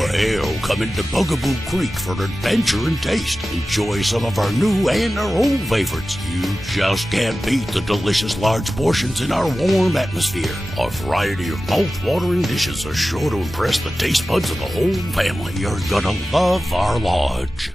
Well, hell, come into Bugaboo Creek for adventure and taste. Enjoy some of our new and our old favorites. You just can't beat the delicious large portions in our warm atmosphere. Our variety of mouth-watering dishes are sure to impress the taste buds of the whole family. You're gonna love our lodge.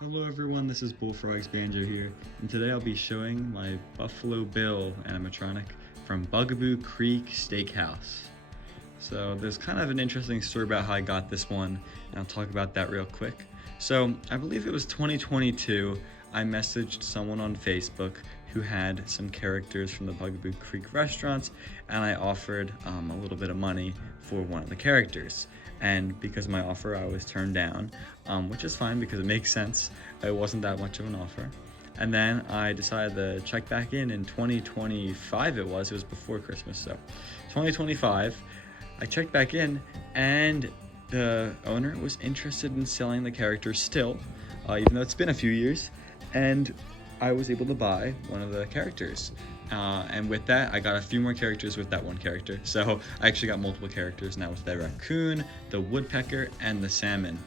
Hello everyone, this is Bullfrog's Banjo here, and today I'll be showing my Buffalo Bill animatronic from Bugaboo Creek Steakhouse. So there's kind of an interesting story about how I got this one, and I'll talk about that real quick. So I believe it was 2022, I messaged someone on Facebook who had some characters from the Bugaboo Creek restaurants, and I offered a little bit of money for one of the characters. And because of my offer, I was turned down, which is fine because it makes sense. It wasn't that much of an offer. And then I decided to check back in 2025 it was before Christmas. So 2025, I checked back in and the owner was interested in selling the character still, even though it's been a few years. And I was able to buy one of the characters. And with that, I got a few more characters with that one character. So I actually got multiple characters now with the raccoon, the woodpecker, and the salmon.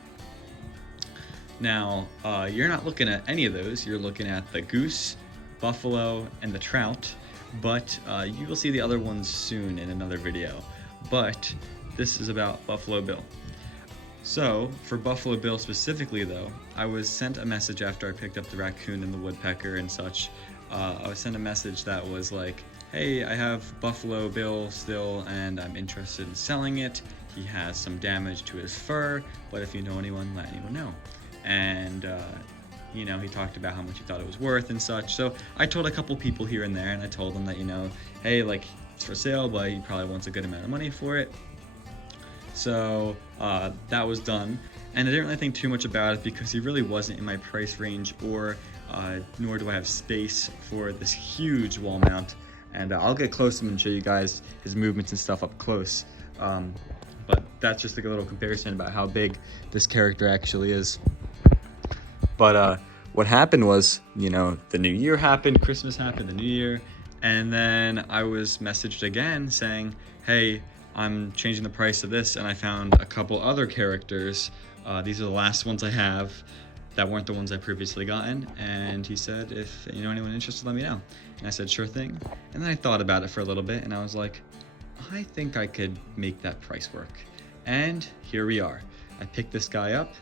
Now, you're not looking at any of those. You're looking at the goose, buffalo, and the trout. But you will see the other ones soon in another video. But this is about Buffalo Bill. So, for Buffalo Bill specifically though, I was sent a message after I picked up the raccoon and the woodpecker and such. I was sent a message that was like, hey, I have Buffalo Bill still and I'm interested in selling it. He has some damage to his fur, but if you know anyone, let anyone know. And, you know, he talked about how much he thought it was worth and such. So I told a couple people here and there, and I told them that, you know, hey, like, it's for sale, but he probably wants a good amount of money for it. So that was done, and I didn't really think too much about it because he really wasn't in my price range, or nor do I have space for this huge wall mount. And I'll get close to him and show you guys his movements and stuff up close. But that's just like a little comparison about how big this character actually is. But what happened was, you know, the new year happened, Christmas happened, the new year, and then I was messaged again saying, hey, I'm changing the price of this, and I found a couple other characters. These are the last ones I have that weren't the ones I previously gotten. And he said, if you know anyone interested, let me know. And I said, sure thing. And then I thought about it for a little bit, and I was like, I think I could make that price work. And here we are. I picked this guy up.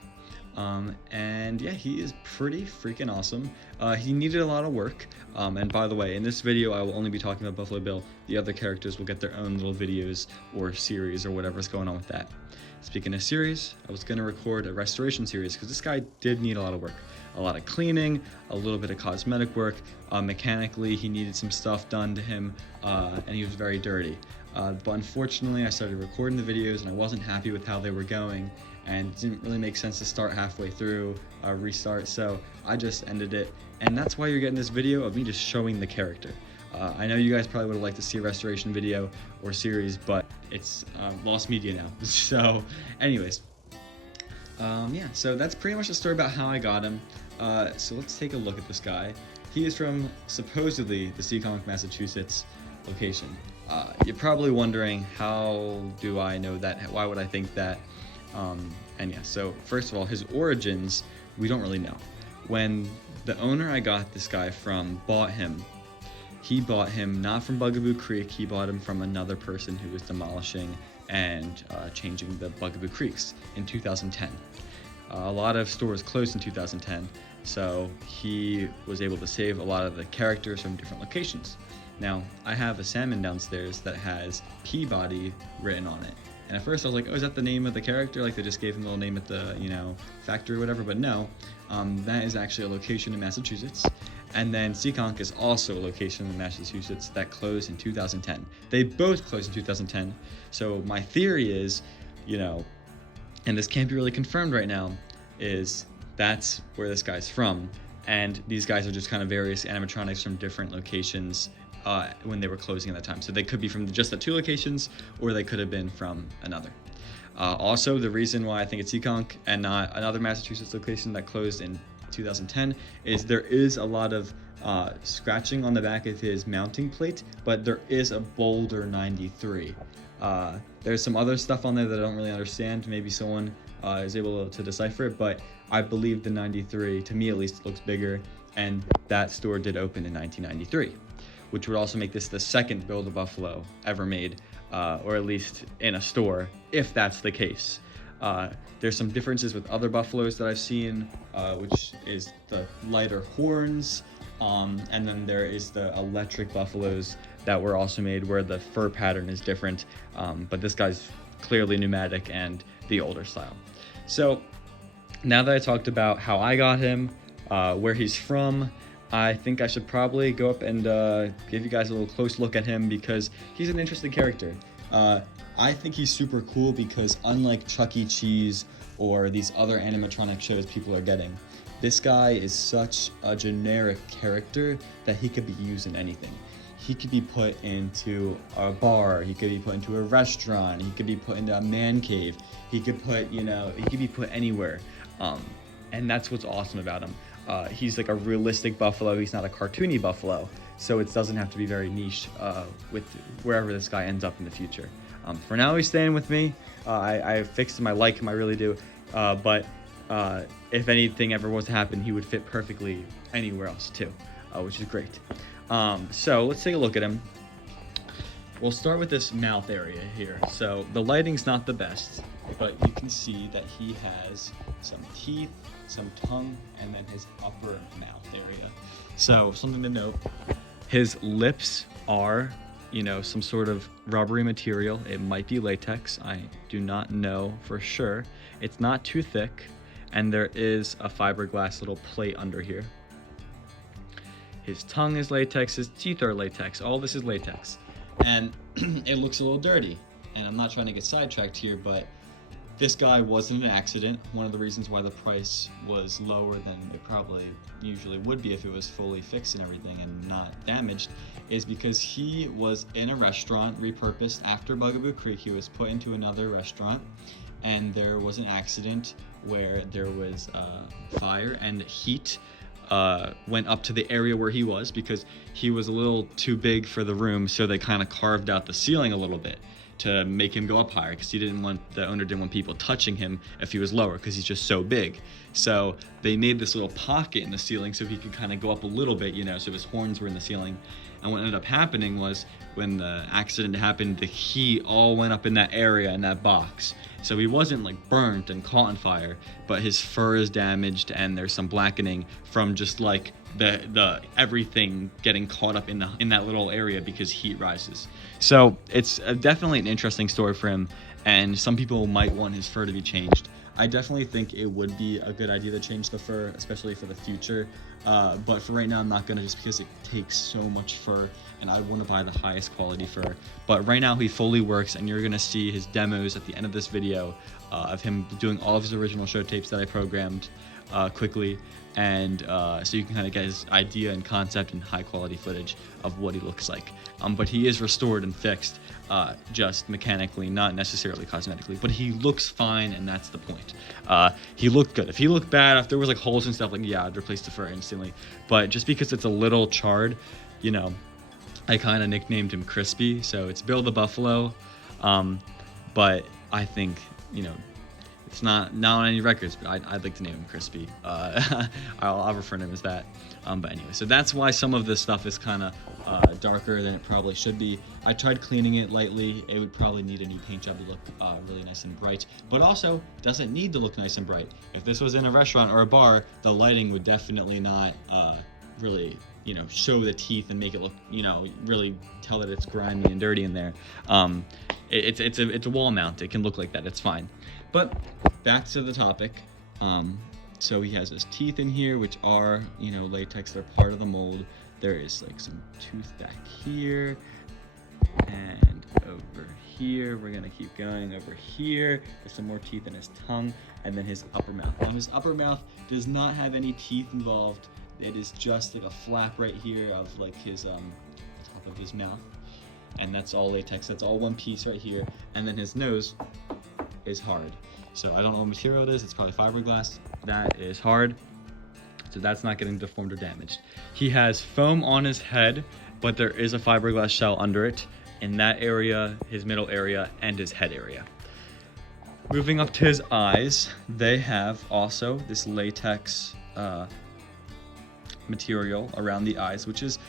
And yeah, he is pretty freaking awesome. He needed a lot of work. And by the way, in this video, I will only be talking about Buffalo Bill. The other characters will get their own little videos or series or whatever's going on with that. Speaking of series, I was going to record a restoration series because this guy did need a lot of work. A lot of cleaning, a little bit of cosmetic work. Mechanically, he needed some stuff done to him, and he was very dirty. But unfortunately, I started recording the videos and I wasn't happy with how they were going. And it didn't really make sense to start halfway through, restart, so I just ended it. And that's why you're getting this video of me just showing the character. I know you guys probably would have liked to see a restoration video or series, but it's lost media now. So anyways, yeah, so that's pretty much the story about how I got him. So let's take a look at this guy. He is from supposedly the Steakhouse, Massachusetts location. You're probably wondering, how do I know that? Why would I think that? And yeah, so first of all, his origins, we don't really know. When the owner I got this guy from bought him, he bought him not from Bugaboo Creek, he bought him from another person who was demolishing and changing the Bugaboo Creeks in 2010. A lot of stores closed in 2010, so he was able to save a lot of the characters from different locations. Now, I have a salmon downstairs that has Peabody written on it. And at first I was like, oh, is that the name of the character? Like they just gave him a little name at the, factory or whatever. But no, that is actually a location in Massachusetts. And then Seekonk is also a location in Massachusetts that closed in 2010. They both closed in 2010. So my theory is, and this can't be really confirmed right now, is that's where this guy's from. And these guys are just kind of various animatronics from different locations when they were closing at that time. So they could be from just the 2 locations, or they could have been from another. Also, the reason why I think it's Seekonk and not another Massachusetts location that closed in 2010 is there is a lot of scratching on the back of his mounting plate, but there is a Boulder 93. There's some other stuff on there that I don't really understand. Maybe someone is able to decipher it, but I believe the 93, to me at least, looks bigger, and that store did open in 1993, which would also make this the second Build-A-Buffalo ever made, or at least in a store, if that's the case. There's some differences with other buffaloes that I've seen, which is the lighter horns, and then there is the electric buffaloes that were also made where the fur pattern is different, but this guy's clearly pneumatic and the older style. So now that I talked about how I got him, where he's from, I think I should probably go up and give you guys a little close look at him because he's an interesting character. I think he's super cool because unlike Chuck E. Cheese or these other animatronic shows people are getting, this guy is such a generic character that he could be used in anything. He could be put into a bar, he could be put into a restaurant, he could be put into a man cave, he could be put anywhere. And that's what's awesome about him. He's like a realistic buffalo, he's not a cartoony buffalo, so it doesn't have to be very niche with wherever this guy ends up in the future. For now, he's staying with me. I fixed him, I like him, I really do. But if anything ever was to happen, he would fit perfectly anywhere else too, which is great. So let's take a look at him. We'll start with this mouth area here. So the lighting's not the best, but you can see that he has some teeth, some tongue, and then his upper mouth area. So something to note, his lips are, some sort of rubbery material. It might be latex. I do not know for sure. It's not too thick, and there is a fiberglass little plate under here. His tongue is latex, his teeth are latex, all this is latex. And it looks a little dirty. And I'm not trying to get sidetracked here, but this guy wasn't an accident. One of the reasons why the price was lower than it probably usually would be if it was fully fixed and everything and not damaged is because he was in a restaurant repurposed after Bugaboo Creek. He was put into another restaurant and there was an accident where there was fire and heat went up to the area where he was because he was a little too big for the room, so they kind of carved out the ceiling a little bit to make him go up higher because the owner didn't want people touching him if he was lower because he's just so big. So they made this little pocket in the ceiling so he could kind of go up a little bit, so his horns were in the ceiling. And what ended up happening was when the accident happened, the heat all went up in that area in that box. So he wasn't like burnt and caught on fire, but his fur is damaged and there's some blackening from just like the everything getting caught up in that little area because heat rises. So it's definitely an interesting story for him, and some people might want his fur to be changed. I definitely think it would be a good idea to change the fur, especially for the future. But for right now, I'm not gonna, just because it takes so much fur and I want to buy the highest quality fur. But right now he fully works, and you're gonna see his demos at the end of this video of him doing all of his original show tapes that I programmed quickly. And so you can kind of get his idea and concept and high quality footage of what he looks like. But he is restored and fixed just mechanically, not necessarily cosmetically, but he looks fine, and that's the point. He looked good. If he looked bad, if there was like holes and stuff, like yeah, I'd replace the fur instantly. But just because it's a little charred, I kind of nicknamed him Crispy, so it's Bill the Buffalo. But I think, It's not on any records, but I'd like to name him Crispy. I'll refer to him as that. But anyway, so that's why some of this stuff is kind of darker than it probably should be. I tried cleaning it lightly. It would probably need a new paint job to look really nice and bright, but also doesn't need to look nice and bright. If this was in a restaurant or a bar, the lighting would definitely not really, show the teeth and make it look, really tell that it's grimy and dirty in there. It's a wall mount. It can look like that. It's fine. But back to the topic. So he has his teeth in here, which are, latex. They're part of the mold. There is like some tooth back here and over here. We're gonna keep going over here. There's some more teeth in his tongue, and then his upper mouth. Now his upper mouth does not have any teeth involved. It is just like a flap right here of like his top of his mouth, and that's all latex. That's all one piece right here. And then his nose is hard. So I don't know what material it is. It's probably fiberglass. That is hard. So that's not getting deformed or damaged. He has foam on his head, but there is a fiberglass shell under it in that area, his middle area, and his head area. Moving up to his eyes, they have also this latex material around the eyes, which is,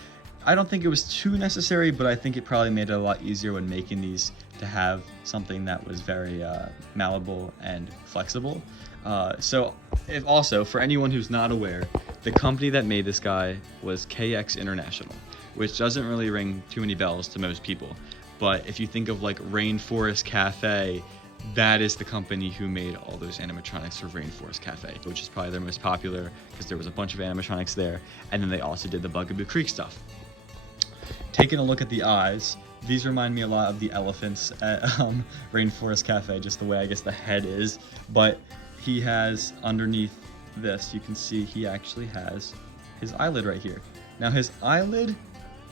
I don't think it was too necessary, but I think it probably made it a lot easier when making these to have something that was very malleable and flexible. So if also, for anyone who's not aware, the company that made this guy was KX International, which doesn't really ring too many bells to most people. But if you think of like Rainforest Cafe, that is the company who made all those animatronics for Rainforest Cafe, which is probably their most popular because there was a bunch of animatronics there. And then they also did the Bugaboo Creek stuff. Taking a look at the eyes, these remind me a lot of the elephants at Rainforest Cafe, just the way I guess the head is. But he has underneath this, you can see he actually has his eyelid right here. Now his eyelid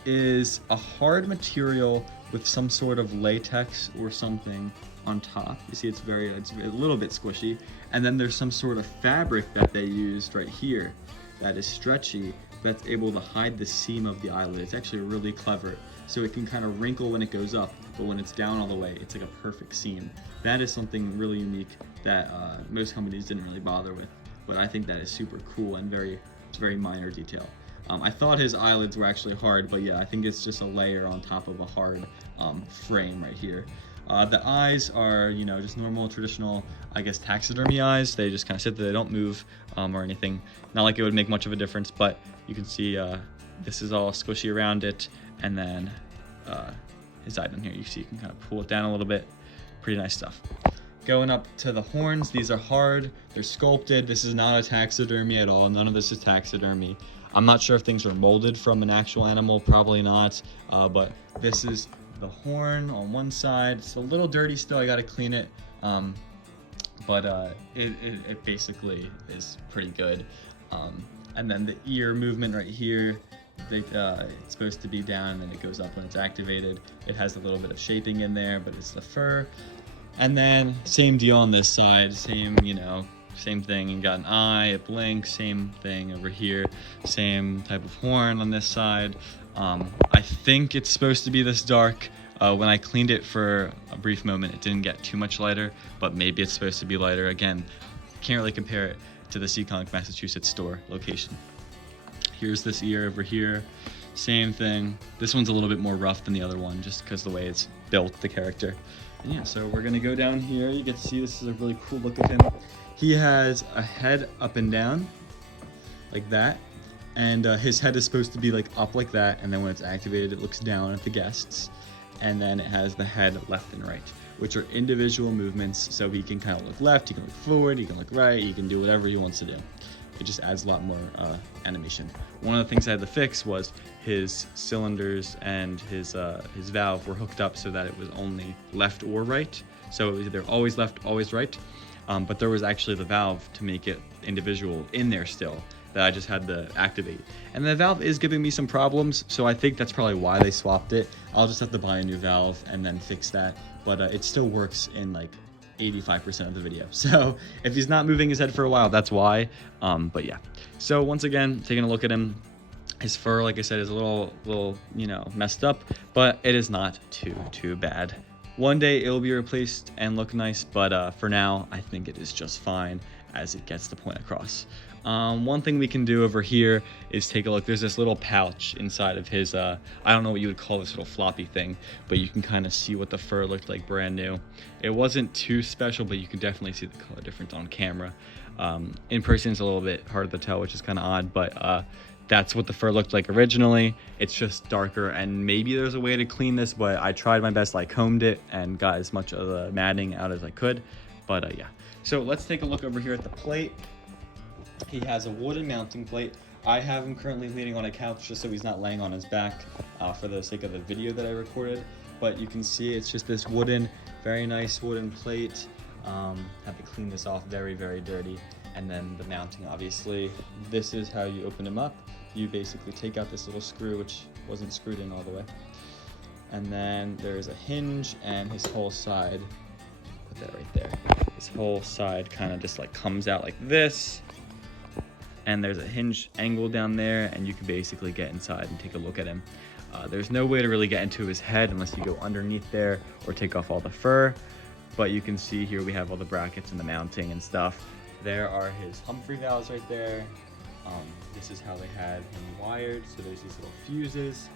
is a hard material with some sort of latex or something on top. You see it's a little bit squishy. And then there's some sort of fabric that they used right here that is stretchy, that's able to hide the seam of the eyelid. It's actually really clever. So it can kind of wrinkle when it goes up, but when it's down all the way, it's like a perfect seam. That is something really unique that most companies didn't really bother with, but I think that is super cool and it's a very minor detail. I thought his eyelids were actually hard, but yeah, I think it's just a layer on top of a hard frame right here. The eyes are, just normal, traditional, I guess, taxidermy eyes. They just kind of sit there, they don't move or anything. Not like it would make much of a difference, but you can see this is all squishy around it, and then his eye down here, you see you can kind of pull it down a little bit. Pretty nice stuff. Going up to the horns, these are hard, they're sculpted. This is not a taxidermy at all. None of this is taxidermy. I'm not sure if things are molded from an actual animal, probably not, but this is the horn on one side. It's a little dirty still, I gotta clean it, but it basically is pretty good. And then the ear movement right here, it's supposed to be down and then it goes up when it's activated. It has a little bit of shaping in there, but it's the fur. And then same deal on this side, same thing. You got an eye, it blinks, same thing over here, same type of horn on this side. I think it's supposed to be this dark. When I cleaned it for a brief moment, it didn't get too much lighter, but maybe it's supposed to be lighter. Again, can't really compare it to the Seekonk, Massachusetts store location. Here's this ear over here, same thing. This one's a little bit more rough than the other one, just because the way it's built, the character. And yeah, so we're gonna go down here. You get to see this is a really cool look of him. He has a head up and down, like that. And his head is supposed to be like up like that, and then when it's activated, it looks down at the guests. And then it has the head left and right, which are individual movements, so he can kind of look left, he can look forward, he can look right, he can do whatever he wants to do. It just adds a lot more animation. One of the things I had to fix was his cylinders and his valve were hooked up so that it was only left or right. So it was either always left, always right. But there was actually the valve to make it individual in there still that I just had to activate. And the valve is giving me some problems, so I think that's probably why they swapped it. I'll just have to buy a new valve and then fix that. But it still works in like 85% of the video. So if he's not moving his head for a while, that's why. But yeah. So once again, taking a look at him, his fur, like I said, is a little messed up, but it is not too bad. One day it'll be replaced and look nice, but for now, I think it is just fine as it gets the point across. One thing we can do over here is take a look. There's this little pouch inside of his, I don't know what you would call this little floppy thing, but you can kind of see what the fur looked like brand new. It wasn't too special, but you can definitely see the color difference on camera. In person it's a little bit hard to tell, which is kind of odd, but that's what the fur looked like originally. It's just darker, and maybe there's a way to clean this, but I tried my best. I combed it and got as much of the matting out as I could, but yeah. So let's take a look over here at the plate. He has a wooden mounting plate. I have him currently leaning on a couch just so he's not laying on his back for the sake of the video that I recorded. But you can see it's just this wooden, very nice wooden plate. Have to clean this off, very, very dirty. And then the mounting, obviously, this is how you open him up. You basically take out this little screw, which wasn't screwed in all the way. And then there's a hinge, and his whole side, put that right there. His whole side kind of just like comes out like this. And there's a hinge angle down there, and you can basically get inside and take a look at him. There's no way to really get into his head unless you go underneath there or take off all the fur. But you can see here we have all the brackets and the mounting and stuff. There are his Humphrey valves right there. This is how they had him wired. So there's these little fuses.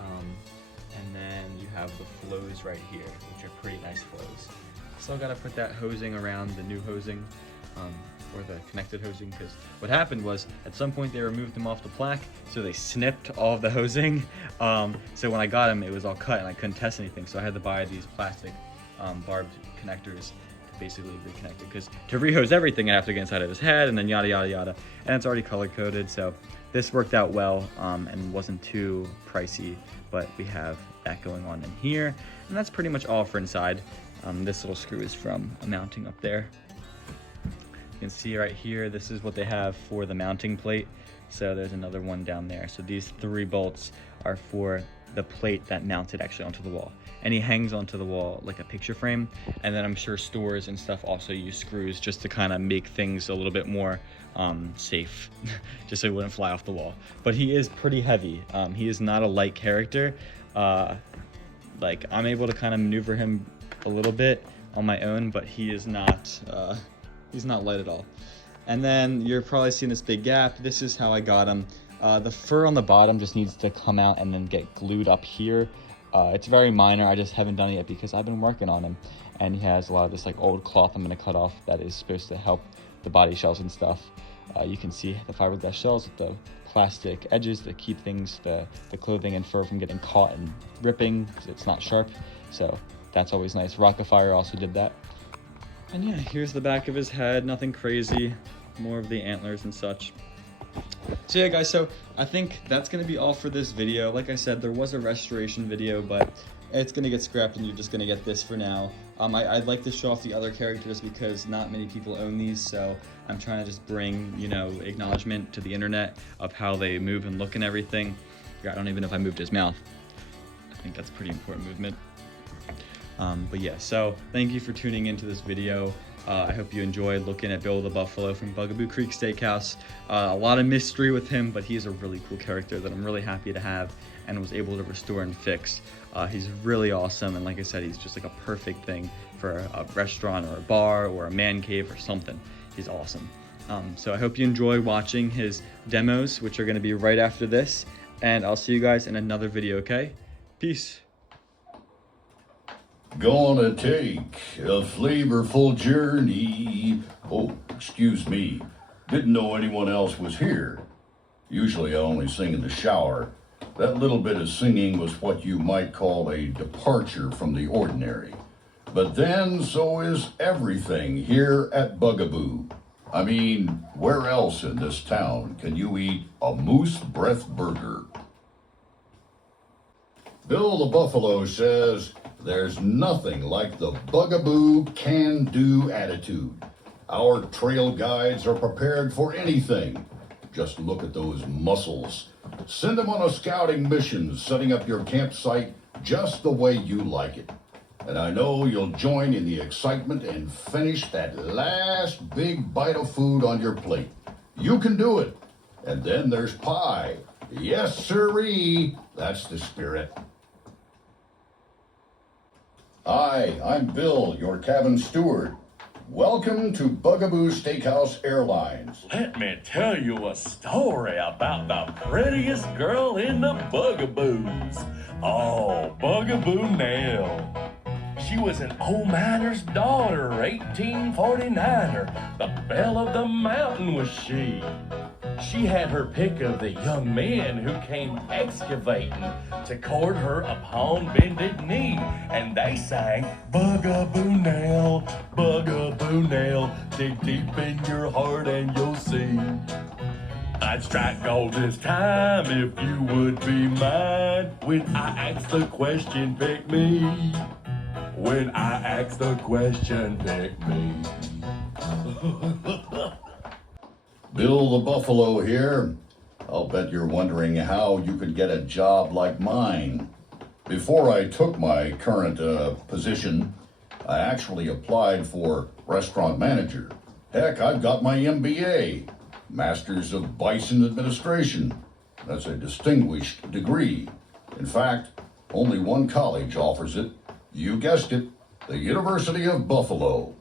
And then you have the flows right here, which are pretty nice flows. Still gotta put that hosing around, the new hosing, or the connected hosing, because what happened was at some point they removed them off the plaque, so they snipped all of the hosing. So when I got them, it was all cut and I couldn't test anything, so I had to buy these plastic barbed connectors to basically reconnect it, because to rehose everything I have to get inside of his head and then yada yada yada, and it's already color coded. So this worked out well and wasn't too pricey, but we have that going on in here, and that's pretty much all for inside. This little screw is from a mounting up there. You can see right here, this is what they have for the mounting plate. So there's another one down there. So these 3 bolts are for the plate that mounted actually onto the wall. And he hangs onto the wall like a picture frame. And then I'm sure stores and stuff also use screws just to kind of make things a little bit more safe, just so he wouldn't fly off the wall. But he is pretty heavy. He is not a light character. Like I'm able to kind of maneuver him a little bit on my own, but he is not, he's not light at all. And then you're probably seeing this big gap. This is how I got him. The fur on the bottom just needs to come out and then get glued up here. It's very minor. I just haven't done it yet because I've been working on him. And he has a lot of this like old cloth I'm gonna cut off that is supposed to help the body shells and stuff. You can see the fiberglass shells with the plastic edges to keep things, the clothing and fur from getting caught and ripping because it's not sharp. So that's always nice. Rockafire also did that. And yeah, here's the back of his head, nothing crazy, more of the antlers and such. So yeah guys, so I think that's gonna be all for this video. Like I said, there was a restoration video, but it's gonna get scrapped and you're just gonna get this for now. I'd like to show off the other characters because not many people own these, so I'm trying to just bring, you know, acknowledgement to the internet of how they move and look and everything. Yeah, I don't even know if I moved his mouth. I think that's a pretty important movement. But yeah, so thank you for tuning into this video. I hope you enjoyed looking at Bill the Buffalo from Bugaboo Creek Steakhouse. A lot of mystery with him, but he's a really cool character that I'm really happy to have and was able to restore and fix. He's really awesome, and like I said, he's just like a perfect thing for a restaurant or a bar or a man cave or something. He's awesome. So I hope you enjoy watching his demos, which are going to be right after this, and I'll see you guys in another video, okay? Peace. Gonna take a flavorful journey. Oh, excuse me. Didn't know anyone else was here. Usually I only sing in the shower. That little bit of singing was what you might call a departure from the ordinary. But then so is everything here at Bugaboo. I mean, where else in this town can you eat a moose breath burger? Bill the Buffalo says, there's nothing like the Bugaboo can-do attitude. Our trail guides are prepared for anything. Just look at those muscles. Send them on a scouting mission, setting up your campsite just the way you like it. And I know you'll join in the excitement and finish that last big bite of food on your plate. You can do it. And then there's pie. Yes, sirree. That's the spirit. Hi, I'm Bill, your cabin steward. Welcome to Bugaboo Steakhouse Airlines. Let me tell you a story about the prettiest girl in the Bugaboos. Oh, Bugaboo Nell. She was an old miner's daughter, 1849er. The belle of the mountain was she. She had her pick of the young men who came excavating to court her upon bended knee, and they sang, Bugaboo Nell, dig deep in your heart and you'll see. I'd strike gold this time if you would be mine. When I ask the question, pick me. When I ask the question, pick me. Bill the Buffalo here. I'll bet you're wondering how you could get a job like mine. Before I took my current position, I actually applied for restaurant manager. Heck, I've got my MBA, Masters of Bison Administration. That's a distinguished degree. In fact, only one college offers it. You guessed it, the University of Buffalo.